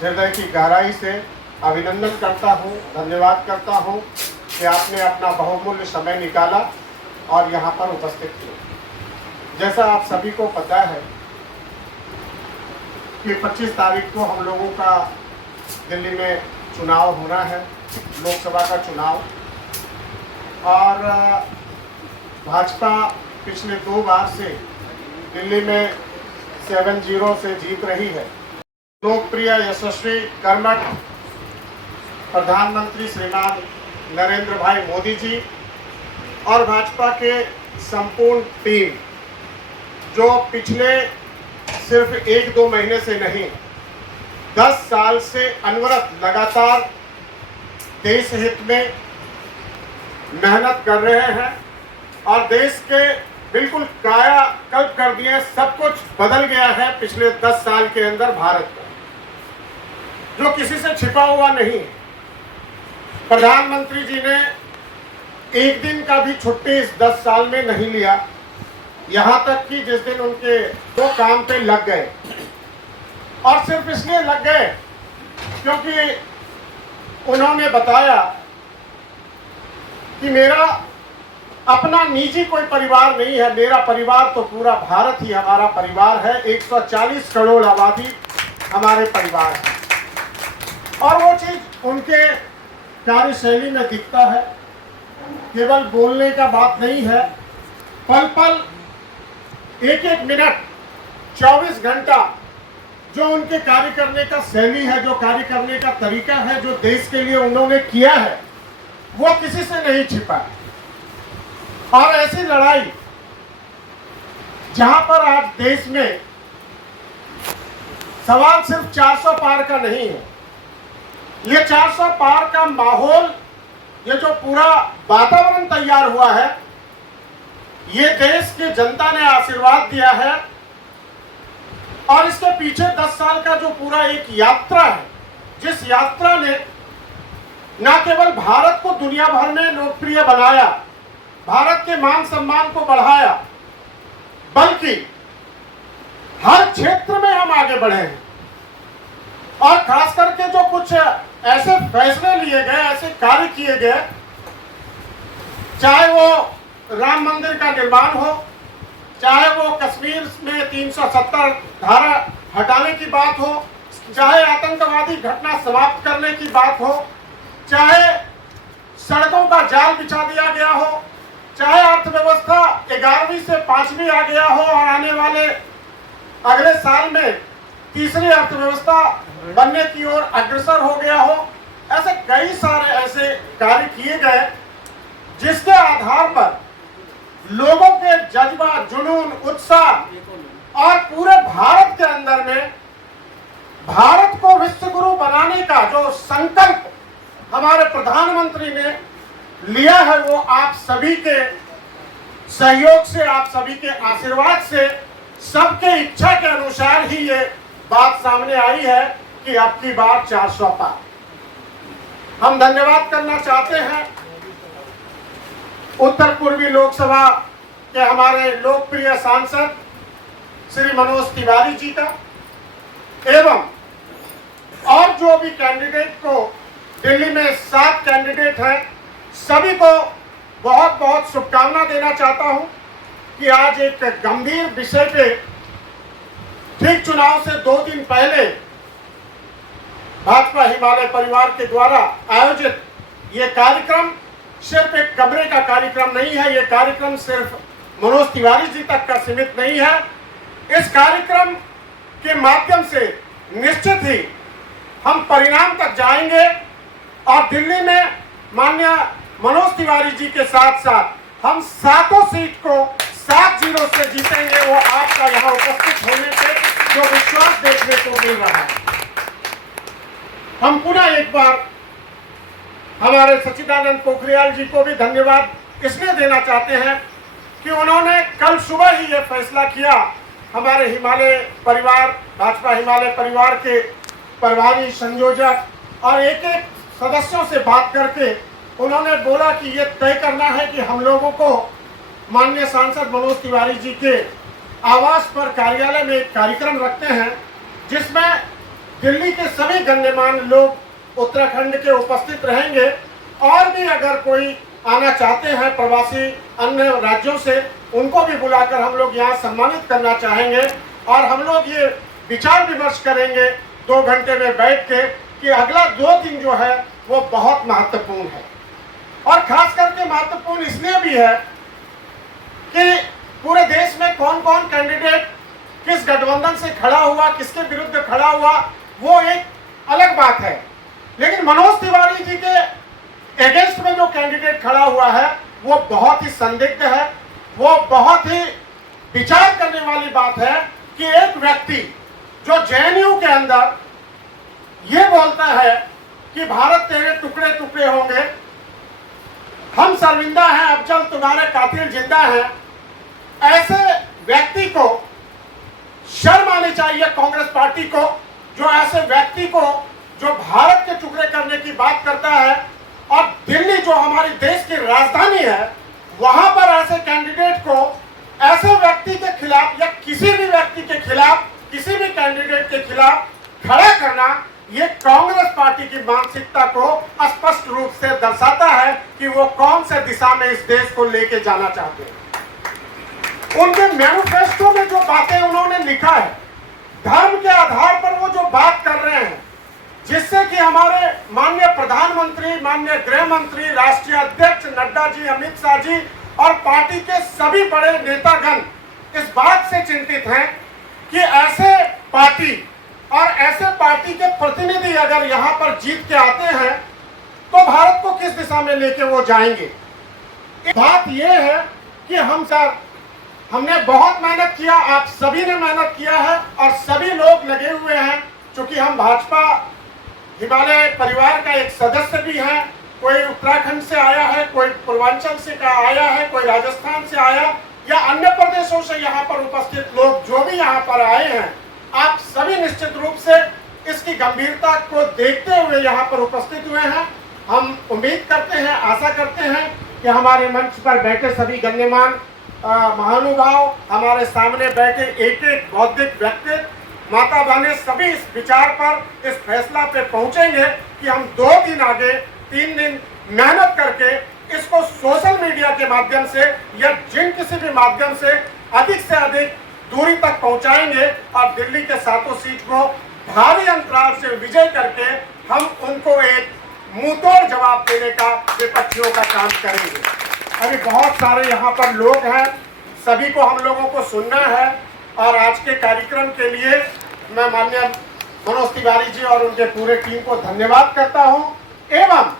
हृदय की गहराई से अभिनंदन करता हूँ, धन्यवाद करता हूँ कि आपने अपना बहुमूल्य समय निकाला और यहाँ पर उपस्थित किए। जैसा आप सभी को पता है कि 25 तारीख को हम लोगों का दिल्ली में चुनाव होना है, लोकसभा का चुनाव, और भाजपा पिछले 2 बार से दिल्ली में 7-0 से जीत रही है। लोकप्रिय, यशस्वी, कर्मठ प्रधानमंत्री श्रीमान नरेंद्र भाई मोदी जी और भाजपा के संपूर्ण टीम, जो पिछले सिर्फ 1-2 महीने से नहीं 10 साल से अनवरत लगातार देश हित में मेहनत कर रहे हैं और देश के बिल्कुल कायाकल्प कर दिए। सब कुछ बदल गया है पिछले 10 साल के अंदर भारत का, जो किसी से छिपा हुआ नहीं है। प्रधानमंत्री जी ने एक दिन का भी छुट्टी इस 10 साल में नहीं लिया, यहाँ तक कि जिस दिन उनके वो काम पे लग गए, और सिर्फ इसलिए लग गए क्योंकि उन्होंने बताया कि मेरा अपना निजी कोई परिवार नहीं है, मेरा परिवार तो पूरा भारत ही हमारा परिवार है। 140 करोड़ आबादी हमारे परिवार है, और वो चीज उनके कार्यशैली में दिखता है। केवल बोलने का बात नहीं है, पल पल, एक एक मिनट, 24 घंटा जो उनके कार्य करने का शैली है, जो कार्य करने का तरीका है, जो देश के लिए उन्होंने किया है, वो किसी से नहीं छिपा है। और ऐसी लड़ाई जहां पर आज देश में सवाल सिर्फ 400 पार का नहीं है, ये 400 पार का माहौल, ये जो पूरा वातावरण तैयार हुआ है, ये देश की जनता ने आशीर्वाद दिया है। और इसके पीछे 10 साल का जो पूरा एक यात्रा है, जिस यात्रा ने न केवल भारत को दुनिया भर में लोकप्रिय बनाया, भारत के मान सम्मान को बढ़ाया, बल्कि हर क्षेत्र में हम आगे बढ़े हैं। और खास करके जो कुछ ऐसे फैसले लिए गए, ऐसे कार्य किए गए, चाहे वो राम मंदिर का निर्माण हो, चाहे वो कश्मीर में 370 धारा हटाने की बात हो, चाहे आतंकवादी घटना समाप्त करने की बात हो, चाहे सड़कों का जाल बिछा दिया गया हो, चाहे अर्थव्यवस्था 11वीं से 5वीं आ गया हो और आने वाले अगले साल में तीसरी अर्थव्यवस्था बनने की ओर अग्रसर हो गया हो, ऐसे कई सारे ऐसे कार्य किए गए जिसके आधार पर लोगों के जज्बा, जुनून, उत्साह और पूरे भारत के अंदर में भारत को विश्व गुरु बनाने का जो संकल्प हमारे प्रधानमंत्री ने लिया है, वो आप सभी के सहयोग से, आप सभी के आशीर्वाद से, सबके इच्छा के अनुसार ही ये बात सामने आई है कि अब की बार 400 पार। हम धन्यवाद करना चाहते हैं उत्तर पूर्वी लोकसभा के हमारे लोकप्रिय सांसद श्री मनोज तिवारी जी का, एवं और जो भी कैंडिडेट को दिल्ली में 7 कैंडिडेट हैं, सभी को बहुत बहुत शुभकामना देना चाहता हूं कि आज एक गंभीर विषय पे ठीक चुनाव से 2 दिन पहले भाजपा हिमालय परिवार के द्वारा आयोजित ये कार्यक्रम सिर्फ एक कमरे का कार्यक्रम नहीं है, ये कार्यक्रम सिर्फ मनोज तिवारी जी तक का सीमित नहीं है। इस कार्यक्रम के माध्यम से निश्चित ही हम परिणाम तक जाएंगे और दिल्ली में माननीय मनोज तिवारी जी के साथ साथ हम 7 सीट को 7-0 से जीतेंगे। वो आपका यहाँ उपस्थित होने से जो विश्वास देखने को मिल रहा है। हम पुनः एक बार हमारे सच्चिदानंद पोखरियाल जी को भी धन्यवाद इसलिए देना चाहते हैं कि उन्होंने कल सुबह ही ये फैसला किया, हमारे हिमालय परिवार, भाजपा हिमालय परिवार के प्रभारी संयोजक और एक एक सदस्यों से बात करके उन्होंने बोला कि ये तय करना है कि हम लोगों को माननीय सांसद मनोज तिवारी जी के आवास पर कार्यालय में एक कार्यक्रम रखते हैं, जिसमें दिल्ली के सभी गण्यमान्य लोग उत्तराखंड के उपस्थित रहेंगे। और भी अगर कोई आना चाहते हैं प्रवासी अन्य राज्यों से, उनको भी बुलाकर हम लोग यहाँ सम्मानित करना चाहेंगे। और हम लोग ये विचार विमर्श करेंगे 2 घंटे में बैठ के कि अगला 2 दिन जो है वो बहुत महत्वपूर्ण है। और खास करके महत्वपूर्ण इसलिए भी है कि पूरे देश में कौन कौन कैंडिडेट किस गठबंधन से खड़ा हुआ, किसके विरुद्ध खड़ा हुआ, वो एक अलग बात है। लेकिन मनोज तिवारी जी के अगेंस्ट में जो कैंडिडेट खड़ा हुआ है वो बहुत ही संदिग्ध है। वो बहुत ही विचार करने वाली बात है कि एक व्यक्ति जो जेएनयू के अंदर ये बोलता है कि भारत तेरे टुकड़े टुकड़े होंगे, हम शर्मिंदा हैं, अफजल तुम्हारे कातिल जिंदा हैं, ऐसे व्यक्ति को शर्म आनी चाहिए कांग्रेस पार्टी को, जो ऐसे व्यक्ति को जो भारत के टुकड़े करने की बात करता है। और दिल्ली जो हमारी देश की राजधानी है, वहां पर ऐसे कैंडिडेट को, ऐसे व्यक्ति के खिलाफ या किसी भी व्यक्ति के खिलाफ, किसी भी कैंडिडेट के खिलाफ खड़ा करना, ये कांग्रेस पार्टी की मानसिकता को स्पष्ट रूप से दर्शाता है कि वो कौन से दिशा में इस देश को लेके जाना चाहते हैं। उनके मैनिफेस्टो में जो बातें उन्होंने लिखा है, धर्म के आधार पर वो जो बात कर रहे हैं, जिससे कि हमारे माननीय प्रधानमंत्री, माननीय गृह मंत्री, राष्ट्रीय अध्यक्ष नड्डा जी, अमित शाह जी और पार्टी के सभी बड़े नेतागण इस बात से चिंतित हैं कि ऐसे पार्टी और ऐसे पार्टी के प्रतिनिधि अगर यहाँ पर जीत के आते हैं तो भारत को किस दिशा में लेके वो जाएंगे। बात यह है कि हमने बहुत मेहनत किया, आप सभी ने मेहनत किया है और सभी लोग लगे हुए हैं। क्योंकि हम भाजपा हिमालय परिवार का एक सदस्य भी है, कोई उत्तराखंड से आया है, कोई पूर्वांचल से का आया है, कोई राजस्थान से आया या अन्य प्रदेशों से यहाँ पर उपस्थित लोग जो भी यहाँ पर आए हैं, आप सभी निश्चित रूप से इसकी गंभीरता को देखते हुए यहाँ पर उपस्थित हुए हैं। हम उम्मीद करते हैं, आशा करते हैं कि हमारे मंच पर बैठे सभी गण्यमान महानुभाव, हमारे सामने बैठे एक एक बौद्धिक व्यक्तित्व, माता बहनें सभी इस विचार पर, इस फैसला पे पहुंचेंगे कि हम 2 दिन आगे 3 दिन मेहनत करके इसको सोशल मीडिया के माध्यम से या जिन किसी भी माध्यम से अधिक दूरी तक पहुंचाएंगे और दिल्ली के 7 सीट को भारी अंतराल से विजय करके हम उनको एक मुंहतोड़ जवाब देने का विपक्षियों का काम करेंगे। अभी बहुत सारे यहाँ पर लोग हैं, सभी को हम लोगों को सुनना है। और आज के कार्यक्रम के लिए मैं माननीय मनोज तिवारी जी और उनके पूरे टीम को धन्यवाद करता हूं। एवं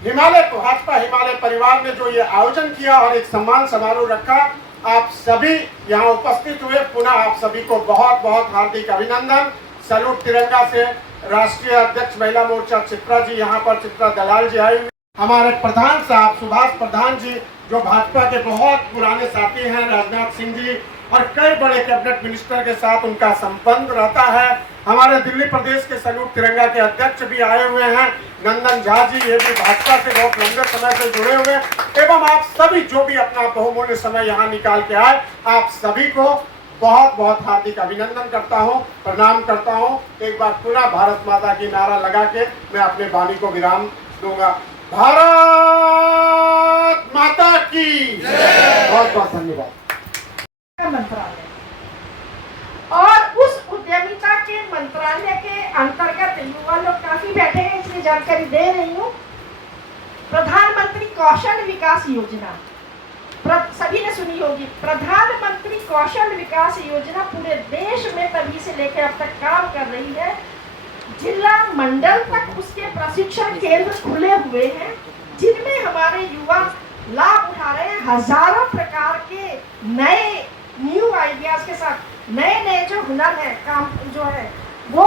भाजपा हिमालय परिवार ने जो ये आयोजन किया और एक सम्मान समारोह रखा, आप सभी यहाँ उपस्थित हुए, पुनः आप सभी को बहुत बहुत हार्दिक अभिनंदन। सैल्यूट तिरंगा से राष्ट्रीय अध्यक्ष महिला मोर्चा चित्रा जी यहाँ पर, चित्रा दलाल जी आई हुई, हमारे प्रधान साहब सुभाष प्रधान जी जो भाजपा के बहुत पुराने साथी हैं, राजनाथ सिंह जी और कई बड़े कैबिनेट मिनिस्टर के साथ उनका संबंध रहता है। हमारे दिल्ली प्रदेश के सैल्यूट तिरंगा के अध्यक्ष भी आए हुए हैं, नंदन झा जी, ये भी भाजपा से बहुत लंबे समय से जुड़े हुए हैं। एवं आप सभी जो भी अपना बहुमूल्य समय यहाँ निकाल के आए, आप सभी को बहुत बहुत हार्दिक अभिनंदन करता हूँ, प्रणाम करता हूँ। एक बार पुनः भारत माता की नारा लगा के मैं अपने वाणी को विराम दूंगा। भारत माता की बहुत बहुत धन्यवाद। मंत्रालय और उस उद्यमिता के मंत्रालय के अंतर्गत युवा लोग काफी बैठे हैं, इसलिए जानकारी दे रही हूँ। प्रधानमंत्री कौशल विकास योजना सभी ने सुनी होगी। प्रधानमंत्री कौशल विकास योजना पूरे देश में तभी से लेकर अब तक काम कर रही है। जिला मंडल तक उसके प्रशिक्षण केंद्र खुले हुए हैं, जिनमें हमारे युवा लाभ उठा रहे हैं। हजारों प्रकार के नए न्यू आइडियाज के साथ नए जो हुनर है, काम जो है वो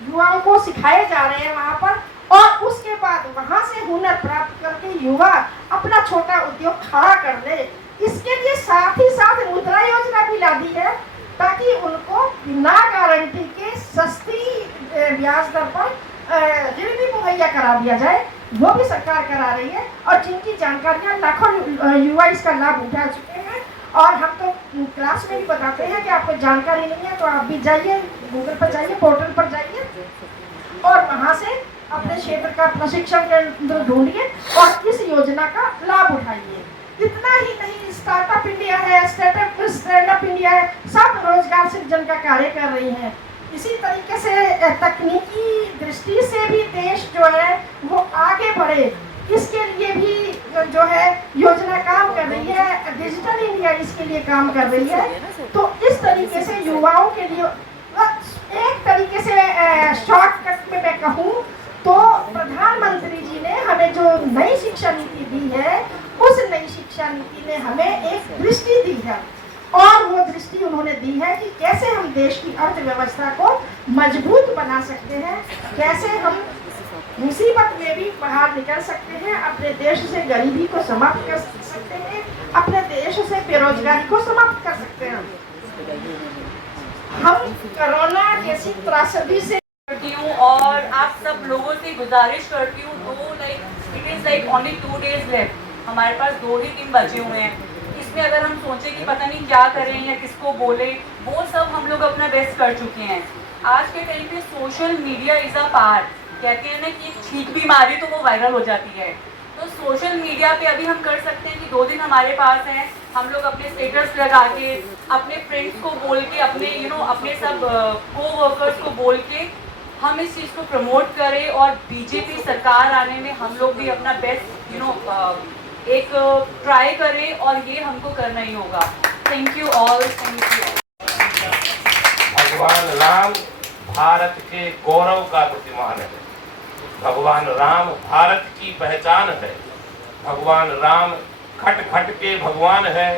युवाओं को सिखाए जा रहे हैं वहाँ पर। और उसके बाद वहाँ से हुनर प्राप्त करके युवा अपना छोटा उद्योग खड़ा कर ले। इसके लिए साथ ही साथ मुद्रा योजना भी ला दी है, ताकि उनको बिना गारंटी के सस्ती ब्याज दर पर ऋण भी मुहैया करा दिया जाए, वो भी सरकार करा रही है। और जिनकी जानकारियां लाखों युवा इसका लाभ उठा चुके हैं और हम तो क्लास में भी बताते हैं कि आपको जानकारी नहीं है तो आप भी जाइए, गूगल पर जाइए, पोर्टल पर जाइए और वहाँ से अपने क्षेत्र का प्रशिक्षण केंद्र ढूंढिए और इस योजना का लाभ उठाइए। इतना ही नहीं, स्टार्टअप इंडिया है, स्टैंड अप इंडिया है, सब रोजगार सृजन का कार्य कर रही हैं। इसी तरीके से तकनीकी दृष्टि से भी देश जो है वो आगे बढ़े, इसके लिए भी जो है योजना काम कर रही है। डिजिटल इंडिया इसके लिए काम कर रही है। तो इस तरीके से युवाओं के लिए एक तरीके से शॉर्टकट में मैं कहूँ तो प्रधानमंत्री जी ने हमें जो नई शिक्षा नीति दी है, उस नई शिक्षा नीति ने हमें एक दृष्टि दी है और वो दृष्टि उन्होंने दी है कि कैसे हम देश की अर्थव्यवस्था को मजबूत बना सकते हैं, कैसे हम मुसीबत में भी बाहर निकल सकते हैं, अपने देश से गरीबी को समाप्त कर सकते हैं, अपने देश से बेरोजगारी को समाप्त कर सकते हैं। हम कोरोना जैसी त्रासदी से करती हूँ और आप सब लोगों से गुजारिश करती हूँ, it is like only 2 days left, हमारे पास 2 ही दिन बचे हुए हैं। इसमें अगर हम सोचें कि पता नहीं क्या करें या किसको बोले, वो सब हम लोग अपना बेस्ट कर चुके हैं। आज के टाइम पे social media is a part, कहते हैं ना कि एक छींक भी मारी तो वो वायरल हो जाती है। तो सोशल मीडिया पे अभी हम कर सकते हैं कि 2 दिन हमारे पास हैं, हम लोग अपने स्टेटस लगा के, अपने फ्रेंड्स को बोल के, अपने अपने सब को वर्कर्स को बोल के हम इस चीज़ को प्रमोट करें और बीजेपी सरकार आने में हम लोग भी अपना बेस्ट एक ट्राई करें और ये हमको करना ही होगा। Thank you all, thank you. भगवान राम भारत के गौरव का प्रतिमान है। भगवान राम भारत की पहचान है। भगवान राम खट खट के भगवान है।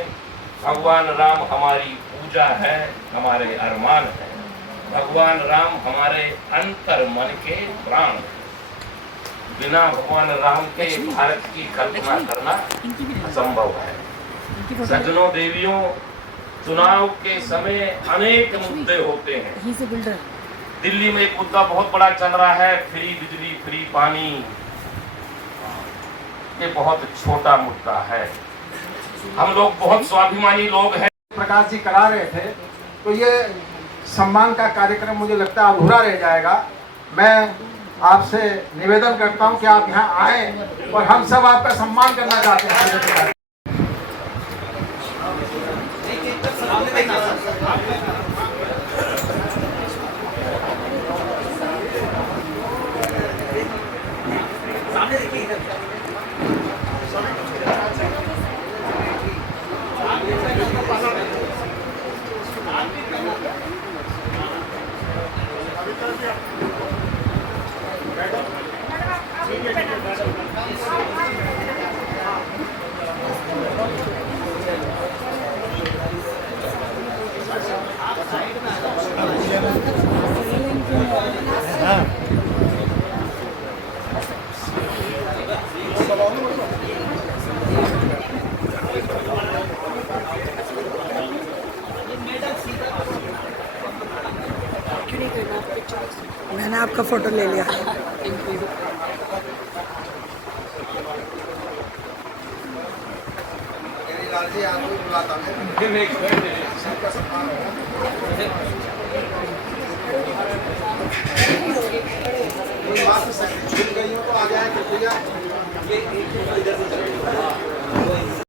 भगवान राम हमारी पूजा है, हमारे अरमान है। भगवान राम हमारे अंतर मन के प्राण है। बिना भगवान राम के भारत की कल्पना करना असंभव है। सज्जनों देवियों, चुनाव के समय अनेक मुद्दे होते हैं। दिल्ली में एक मुद्दा बहुत बड़ा चल रहा है, फ्री बिजली फ्री पानी। ये बहुत छोटा मुद्दा है। हम लोग बहुत स्वाभिमानी लोग हैं। प्रकाश जी करा रहे थे तो ये सम्मान का कार्यक्रम मुझे लगता है अधूरा रह जाएगा। मैं आपसे निवेदन करता हूं कि आप यहाँ आए और हम सब आपका सम्मान करना चाहते हैं। मैंने आपका फोटो ले लिया। कोई बात छूट गई हो तो आ जाए।